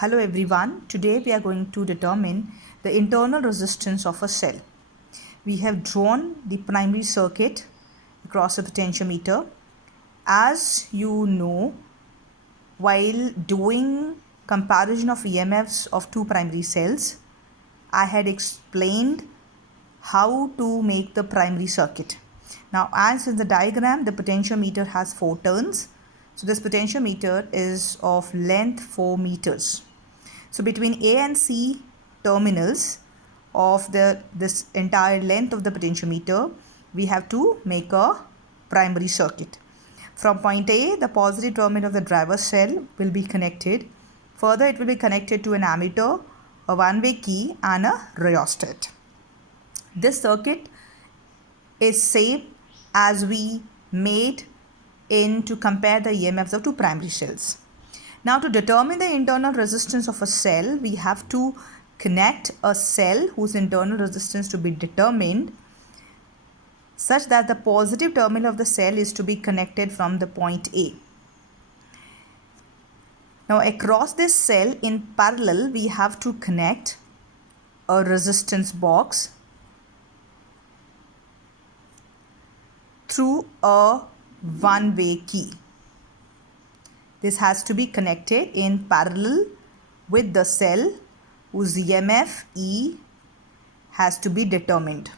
Hello everyone, today we are going to determine the internal resistance of a cell. We have drawn the primary circuit across a potentiometer. As you know, while doing comparison of EMFs of two primary cells, I had explained how to make the primary circuit. Now, as in the diagram, the potentiometer has 4 turns. So this potentiometer is of length 4 meters. So between A and C terminals of this entire length of the potentiometer, we have to make a primary circuit. From point A, the positive terminal of the driver cell will be connected. Further, it will be connected to an ammeter, a one-way key and a rheostat. This circuit is same as we made to compare the EMFs of two primary cells. Now, to determine the internal resistance of a cell, we have to connect a cell whose internal resistance to be determined such that the positive terminal of the cell is to be connected from the point A. Now, across this cell in parallel, we have to connect a resistance box through a one-way key. This has to be connected in parallel with the cell whose EMF E has to be determined.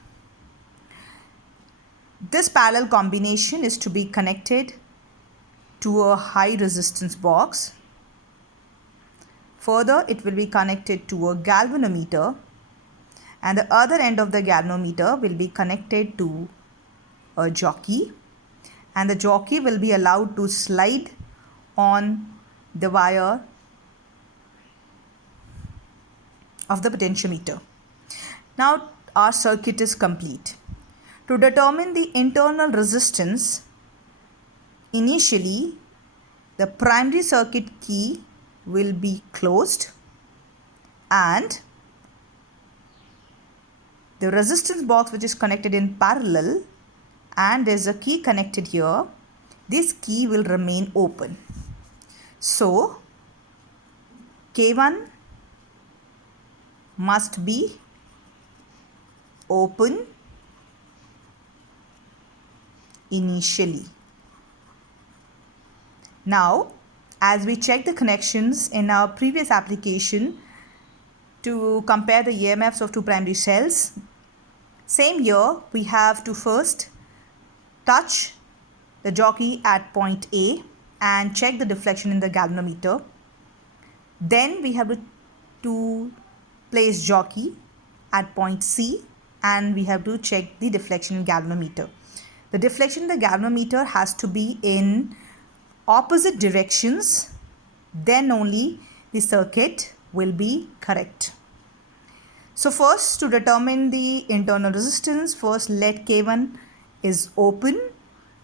This parallel combination is to be connected to a high resistance box. Further, it will be connected to a galvanometer, and the other end of the galvanometer will be connected to a jockey, and the jockey will be allowed to slide on the wire of the potentiometer. Now our circuit is complete. To determine the internal resistance, initially the primary circuit key will be closed and the resistance box which is connected in parallel, and there is a key connected here, this key will remain open. So K1 must be open initially. Now, as we check the connections in our previous application to compare the EMFs of two primary cells, same here we have to first touch the jockey at point A and check the deflection in the galvanometer. Then we have to place jockey at point C and we have to check the deflection in galvanometer. The deflection in the galvanometer has to be in opposite directions, then only the circuit will be correct. So first, to determine the internal resistance, first let K1 is open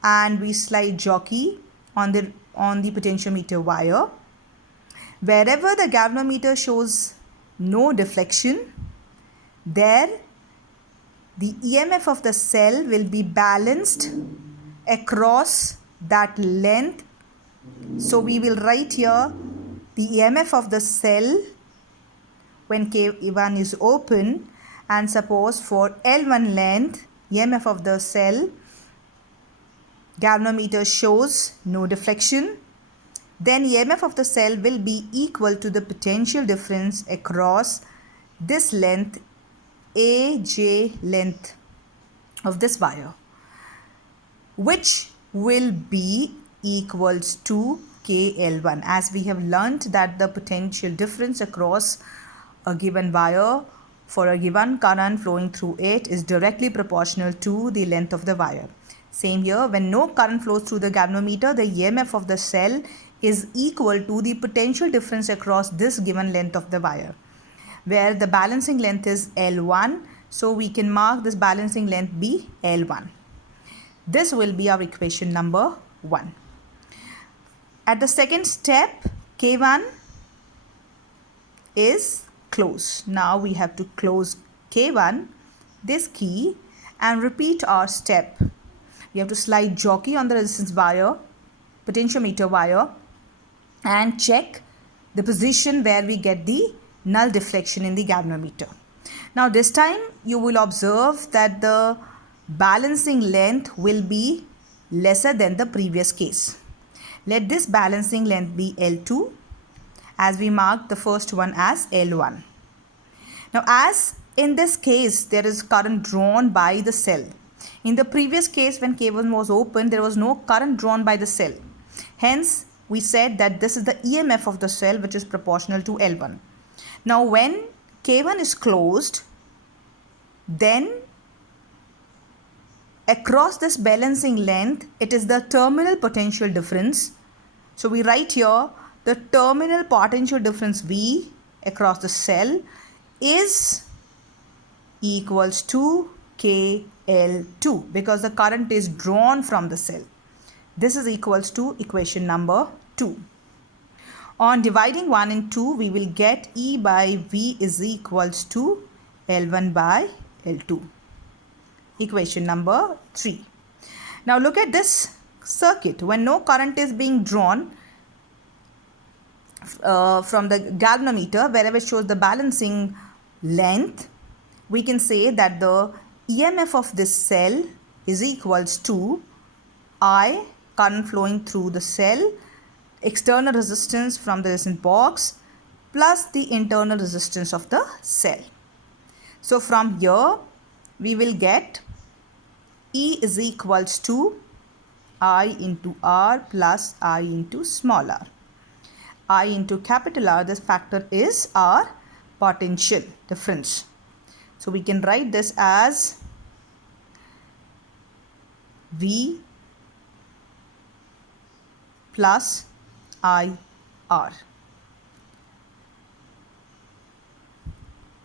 and we slide jockey on the potentiometer wire. Wherever the galvanometer shows no deflection, there the EMF of the cell will be balanced across that length. So we will write here the EMF of the cell when K1 is open, and suppose for L1 length, EMF of the cell galvanometer shows no deflection, then EMF of the cell will be equal to the potential difference across this length, AJ length of this wire, which will be equals to KL1, as we have learnt that the potential difference across a given wire for a given current flowing through it is directly proportional to the length of the wire. Same here, when no current flows through the galvanometer, the EMF of the cell is equal to the potential difference across this given length of the wire, where the balancing length is L1. So we can mark this balancing length be L1. This will be our equation number 1. At the second step, K1 is closed. Now we have to close K1, this key, and repeat our step. We have to slide jockey on the resistance wire, potentiometer wire, and check the position where we get the null deflection in the galvanometer. Now this time you will observe that the balancing length will be lesser than the previous case. Let this balancing length be L2, as we mark the first one as L1. Now as in this case there is current drawn by the cell. In the previous case when K1 was open, there was no current drawn by the cell. Hence we said that this is the EMF of the cell, which is proportional to L1. Now when K1 is closed, then across this balancing length, it is the terminal potential difference. So we write here the terminal potential difference V across the cell is equals to KL2, because the current is drawn from the cell. This is equals to equation number 2. On dividing 1 and 2, we will get E by V is equals to L1 by L2. Equation number 3. Now look at this circuit. When no current is being drawn from the galvanometer, wherever it shows the balancing length, we can say that the EMF of this cell is equals to I, current flowing through the cell, external resistance from the resistant box, plus the internal resistance of the cell. So from here we will get E is equals to I into R plus I into small r. I into capital R, this factor is our potential difference. So we can write this as V plus IR.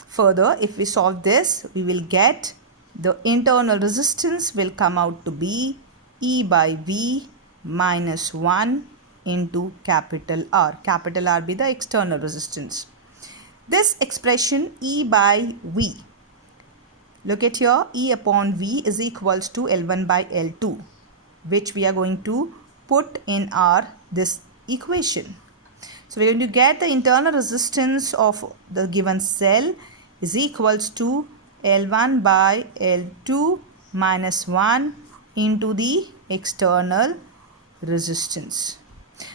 Further, if we solve this, we will get the internal resistance will come out to be E by V minus 1 into capital R. Capital R be the external resistance. This expression E by V, look at here, E upon V is equals to L1 by L2, which we are going to put in our this equation. So we are going to get the internal resistance of the given cell is equals to L1 by L2 minus 1 into the external resistance.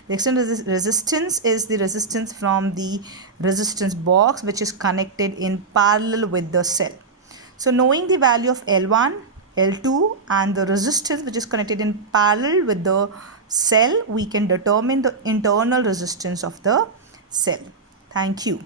The external resistance is the resistance from the resistance box, which is connected in parallel with the cell. So knowing the value of L1, L2 and the resistance which is connected in parallel with the cell, we can determine the internal resistance of the cell. Thank you.